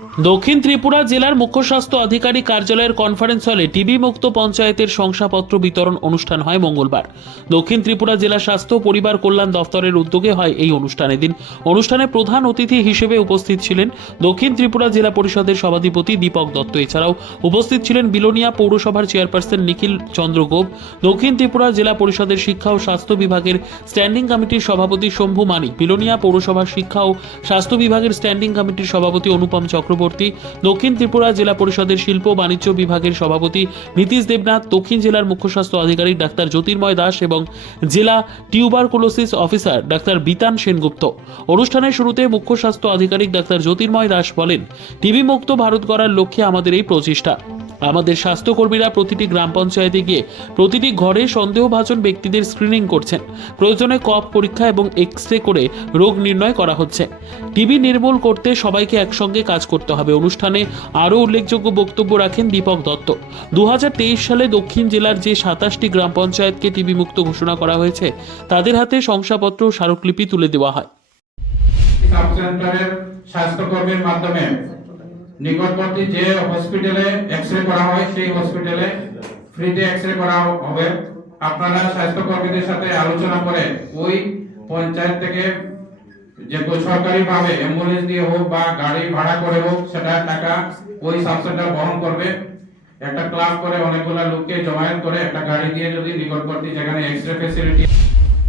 দক্ষিণ ত্রিপুরা জেলার মুখ্য স্বাস্থ্য আধিকারিক কার্যালয়ের কনফারেন্স হলে টিবি মুক্ত পঞ্চায়েতের শংসাপত্র বিতরণ অনুষ্ঠান হয় মঙ্গলবার। দক্ষিণ ত্রিপুরা জেলা স্বাস্থ্য পরিবার কল্যাণ দফতরের উদ্যোগে হয় এই অনুষ্ঠান। এদিন অনুষ্ঠানে প্রধান অতিথি হিসেবে উপস্থিত ছিলেন দক্ষিণ ত্রিপুরা জেলা পরিষদের সভাধিপতি দীপক দত্ত। এছাড়াও উপস্থিত ছিলেন বিলোনিয়া পৌরসভার চেয়ারপারসন নিখিল চন্দ্র গোপ, দক্ষিণ ত্রিপুরা জেলা পরিষদের শিক্ষা ও স্বাস্থ্য বিভাগের স্ট্যান্ডিং কমিটির সভাপতি শম্ভু মানিক, বিলোনিয়া পৌরসভার শিক্ষা ও স্বাস্থ্য বিভাগের স্ট্যান্ডিং কমিটির সভাপতি অনুপম চক্রবর্তী, দক্ষিণ ত্রিপুরা জেলা পরিষদের শিল্প বাণিজ্য বিভাগের সভাপতি নীতিশ দেবনাথ, দক্ষিণ জেলার মুখ্য স্বাস্থ্য আধিকারিক ডাক্তার জ্যোতির্ময় দাস এবং জেলা tuberculosis officer doctor Bitan Sengupta. অনুষ্ঠানের শুরুতে মুখ্য স্বাস্থ্য আধিকারিক ডাক্তার জ্যোতির্ময় দাস বলেন, টিবি মুক্ত ভারত গড়ার লক্ষ্যে আমাদের এই প্রচেষ্টা। আমাদের স্বাস্থ্যকর্মীরা প্রতিটি গ্রাম পঞ্চায়েতে গিয়ে প্রতিটি ঘরে সন্দেহভাজন ব্যক্তিদের স্ক্রিনিং করছেন। প্রয়োজনে কফ পরীক্ষা এবং এক্স রে করে রোগ নির্ণয় করা হচ্ছে। টিবি নির্মূল করতে সবাইকে একসঙ্গে কাজ করতে হবে। অনুষ্ঠানে আরও উল্লেখযোগ্য বক্তব্য রাখেন দীপক দত্ত। দু হাজার তেইশ সালে দক্ষিণ জেলার যে সাতাশটি গ্রাম পঞ্চায়েতকে টিবি মুক্ত ঘোষণা করা হয়েছে, তাদের হাতে শংসাপত্র স্মারকলিপি তুলে দেওয়া হয়। সাব সেন্টারের স্বাস্থ্যকর্মীর মাধ্যমে নিকটবর্তী যে হসপিটালে এক্স রে করা হয়, সেই হসপিটালে ফ্রিতে এক্স রে করা হবে। আপনারা স্বাস্থ্যকর্মীদের সাথে আলোচনা করে ওই পঞ্চায়েত থেকে যে সরকারি ভাবে অ্যাম্বুলেন্স দিয়ে হোক বা গাড়ি ভাড়া করে হোক, সেটা টাকা ওই সাব সেন্টার বহন করবে। একটা ক্লাব করে অনেকগুলা লোককে জমায়েত করে একটা গাড়ি দিয়ে যদি নিকটবর্তী যেখানে এক্স রে ফেসিলিটি